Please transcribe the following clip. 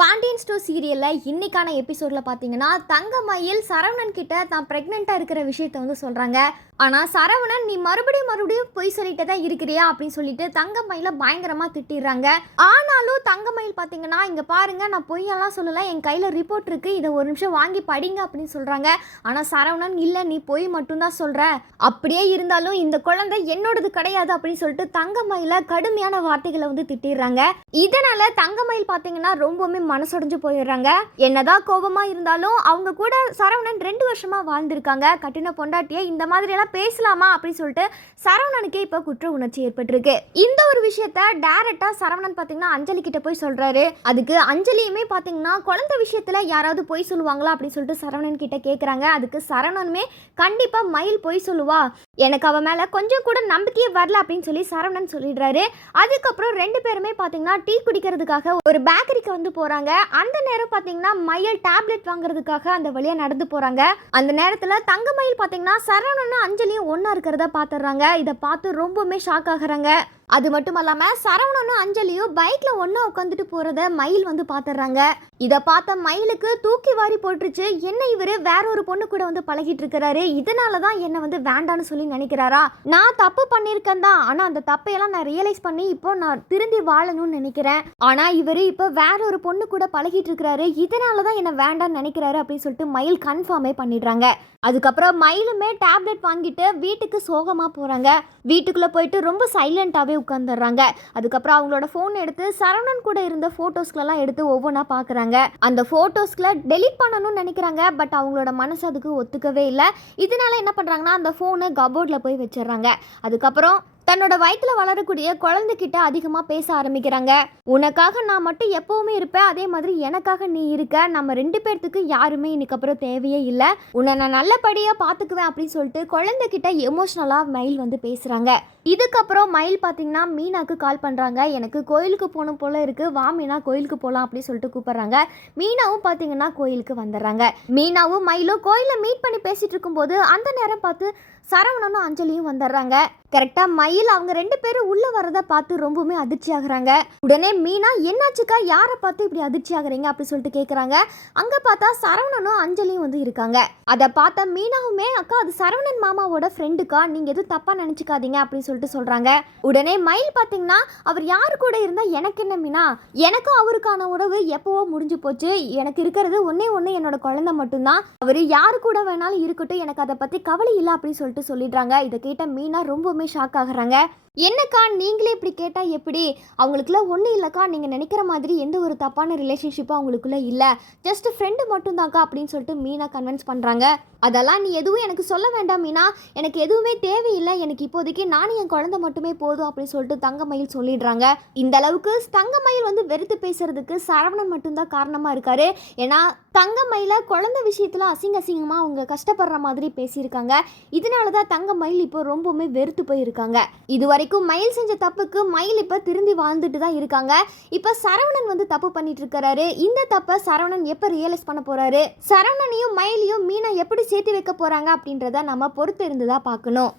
Pandian store சீரியலில் இன்னைக்கான எபிசோடில் பார்த்தீங்கன்னா தங்கமயில் சரவணன் கிட்ட தான் ப்ரெக்னெண்ட்டாக இருக்கிற விஷயத்த வந்து சொல்கிறாங்க. ஆனால் சரவணன் நீ மறுபடியும் பொய் சொல்லிட்டு தான் இருக்கிறியா அப்படின்னு சொல்லிட்டு தங்கமயில பயங்கரமாக திட்டிடுறாங்க. ஆனாலும் தங்கமயில் பார்த்தீங்கன்னா இங்கே பாருங்க நான் பொய்யெல்லாம் சொல்லலை, என் கையில் ரிப்போர்ட் இருக்குது, இதை ஒரு நிமிஷம் வாங்கி படிங்க அப்படின்னு சொல்கிறாங்க. ஆனால் சரவணன் இல்லை நீ பொய் மட்டும்தான் சொல்கிற, அப்படியே இருந்தாலும் இந்த குழந்தை என்னோடது கிடையாது அப்படின்னு சொல்லிட்டு தங்கமயில கடுமையான வார்த்தைகளை வந்து திட்டிடுறாங்க. இதனால தங்கமயில் பார்த்தீங்கன்னா ரொம்பவுமே மனசொடைஞ்சு போயிடுறாங்க. என்னதான் கோபமா இருந்தாலும் அவங்க கூட சரவணன் 2 வருஷமா வாழ்ந்திருக்காங்க. கட்டின பொண்டாட்டியை இந்த மாதிரி எல்லாம் பேசலாமா அப்படின்னு சொல்லிட்டு சரவணனுக்கே இப்ப குற்ற உணர்ச்சி ஏற்பட்டிருக்கு. இந்த ஒரு விஷயத்த டைரக்டா சரவணன் பாத்தீங்கன்னா அஞ்சலி கிட்ட போய் சொல்றாரு. அதுக்கு அஞ்சலியுமே பாத்தீங்கன்னா குழந்தை விஷயத்துல யாராவது பொய் சொல்லுவாங்களா அப்படின்னு சொல்லிட்டு சரவணன் கிட்ட கேக்குறாங்க. அதுக்கு சரவணனுமே கண்டிப்பா மயில் பொய் சொல்லுவா, எனக்கு அவ மேல கொஞ்சம் கூட நம்பிக்கையே வரல அப்படின்னு சொல்லி சரவணன் சொல்லிடுறாரு. அதுக்கப்புறம் 2 பேருமே பாத்தீங்கன்னா டீ குடிக்கிறதுக்காக ஒரு பேக்கரிக்கு வந்து போறாங்க. அந்த நேரம் பாத்தீங்கன்னா மயில் டேப்லெட் வாங்குறதுக்காக அந்த வழியா நடந்து போறாங்க. அந்த நேரத்துல தங்கமயில் பாத்தீங்கன்னா சரவணனும் அஞ்சலியும் ஒன்னா இருக்கிறத பாத்துறாங்க. இதை பார்த்து ரொம்பவுமே ஷாக் ஆகுறாங்க. அது மட்டும் இல்லாம சரவணனும் அஞ்சலியும் பைக்ல ஒன்னா உட்காந்துட்டு போறத மயில் வந்து பாத்துறாங்க. இதை பார்த்த மயிலுக்கு தூக்கி வாரி போட்டுருச்சு. என்ன இவரு வேற ஒரு பொண்ணு கூட வந்து பழகிட்டு இருக்கிறாரு, இதனாலதான் என்ன வந்து வேண்டான்னு சொல்லி நினைக்கிறாரா? நான் தப்பு பண்ணிருக்கேன் தான், ஆனா அந்த தப்பையெல்லாம் நான் ரியலைஸ் பண்ணி இப்போ நான் திரும்பி வாழணும்னு நினைக்கிறேன். ஆனா இவரு இப்போ வேற ஒரு பொண்ணு கூட பழகிட்டு இருக்கிறாரு, இதனாலதான் என்ன வேண்டான்னு நினைக்கிறாரு அப்படின்னு சொல்லிட்டு மயில் கன்ஃபார்மே பண்ணிடுறாங்க. அதுக்கப்புறம் மயிலுமே டேப்லெட் வாங்கிட்டு வீட்டுக்கு சோகமா போறாங்க. வீட்டுக்குள்ள போயிட்டு ரொம்ப சைலண்டாவே உட்கார்ந்துடுறாங்க. அதுக்கப்புறம் அவங்களோட போன் எடுத்து சரவணன் கூட இருந்த போட்டோஸ்களெல்லாம் எடுத்து ஒவ்வொன்றா பார்க்குறாங்க. அந்த போட்டோஸ்களை டெலீட் பண்ணணும்னு நினைக்கிறாங்க. பட் அவங்களோட மனசு அதுக்கு ஒத்துக்கவே இல்லை. இதனால என்ன பண்ணுறாங்கன்னா அந்த ஃபோனு கபோர்டில் போய் வச்சிடுறாங்க. அதுக்கப்புறம் தன்னோட வயிற்றுல வளரக்கூடிய குழந்தைகிட்ட அதிகமாக பேச ஆரம்பிக்கிறாங்க. உனக்காக நான் மட்டும் எப்பவுமே இருப்பேன், அதே மாதிரி எனக்காக நீ இருக்க, நம்ம 2 பேர்த்துக்கு யாருமே இன்னைக்கப்புறம் தேவையே இல்லை, உன்னை நான் நல்லபடியாக பார்த்துக்குவேன் அப்படின்னு சொல்லிட்டு குழந்தைகிட்ட எமோஷ்னலாக மயில் வந்து பேசுகிறாங்க. இதுக்கப்புறம் மயில் பார்த்தீங்கன்னா மீனாக்கு கால் பண்ணுறாங்க. எனக்கு கோயிலுக்கு போகணும் போல இருக்குது, வா மீனா கோயிலுக்கு போகலாம் அப்படின்னு சொல்லிட்டு கூப்பிட்றாங்க. மீனாவும் பார்த்தீங்கன்னா கோயிலுக்கு வந்துடுறாங்க. மீனாவும் மயிலும் கோயிலில் மீட் பண்ணி பேசிகிட்டு இருக்கும்போது அந்த நேரம் பார்த்து சரவணனும் அஞ்சலியும் வந்துடுறாங்க. கரெக்டாக மயில் அவங்க 2 பேரும் உள்ளே வரதை பார்த்து ரொம்பவுமே அதிர்ச்சி ஆகுறாங்க. உடனே மீனா என்னாச்சுக்கா, யாரை பார்த்து இப்படி அதிர்ச்சி ஆகுறீங்க அப்படின்னு சொல்லிட்டு கேட்குறாங்க. அங்கே பார்த்தா சரவணனும் அஞ்சலியும் வந்து இருக்காங்க. அதை பார்த்த மீனாவுமே அக்கா அது சரவணன் மாமாவோட ஃப்ரெண்டுக்கா, நீங்கள் எதுவும் தப்பாக நினச்சிக்காதீங்க அப்படின்னு சொல்லிட்டு சொல்கிறாங்க. உடனே மயில் பார்த்தீங்கன்னா அவர் யாரு கூட இருந்தால் எனக்கு என்ன மீனா, எனக்கும் அவருக்கான உறவு எப்போவோ முடிஞ்சு போச்சு, எனக்கு இருக்கிறது ஒன்னே ஒன்று என்னோட குழந்தை மட்டும்தான், அவர் யாரு கூட வேணாலும் இருக்கட்டும், எனக்கு அதை பற்றி கவலை இல்லை அப்படின்னு சொல்லிட்டு சொல்லிடுறாங்க. இதை கேட்ட மீனா ரொம்பவுமே ஷாக் ஆகுறாங்க. என்னக்கா நீங்களே இப்படி கேட்டால் எப்படி, அவங்களுக்குள்ள ஒன்றும் இல்லைக்கா, நீங்கள் நினைக்கிற மாதிரி எந்த ஒரு தப்பான ரிலேஷன்ஷிப்பும் அவங்களுக்குள்ள இல்லை, ஜஸ்ட் ஃப்ரெண்டு மட்டும்தாக்கா அப்படின்னு சொல்லிட்டு மீனா கன்வின்ஸ் பண்ணுறாங்க. அதெல்லாம் நீ எதுவும் எனக்கு சொல்ல வேண்டாம் மீனா, எனக்கு எதுவுமே தேவையில்லை, எனக்கு இப்போதைக்கு நானும் என் குழந்தை மட்டுமே போதும் அப்படின்னு சொல்லிட்டு தங்கமயில் சொல்லிடுறாங்க. இந்த அளவுக்கு தங்கமயில் வந்து வெறுத்து பேசுறதுக்கு சரவணன் மட்டும்தான் காரணமாக இருக்காரு. ஏன்னா தங்கமயில குழந்தை விஷயத்தில் அசிங்கமாக அவங்க கஷ்டப்படுற மாதிரி பேசியிருக்காங்க. இதனால தான் தங்கமயில் இப்போ ரொம்பவுமே வெறுத்து போயிருக்காங்க. இதுவரைக்கும் மயில் செஞ்ச தப்புக்கு மயில் இப்போ திரும்பி வாழ்ந்துட்டு தான் இருக்காங்க. இப்போ சரவணன் வந்து தப்பு பண்ணிட்டு இருக்காரு. இந்த தப்பை சரவணன் எப்போ ரியலைஸ் பண்ண போறாரு, சரவணனையும் மயிலையும் மீனா எப்படி சேர்த்து வைக்க போறாங்க அப்படின்றத நம்ம பொறுத்து இருந்து தான் பார்க்கணும்.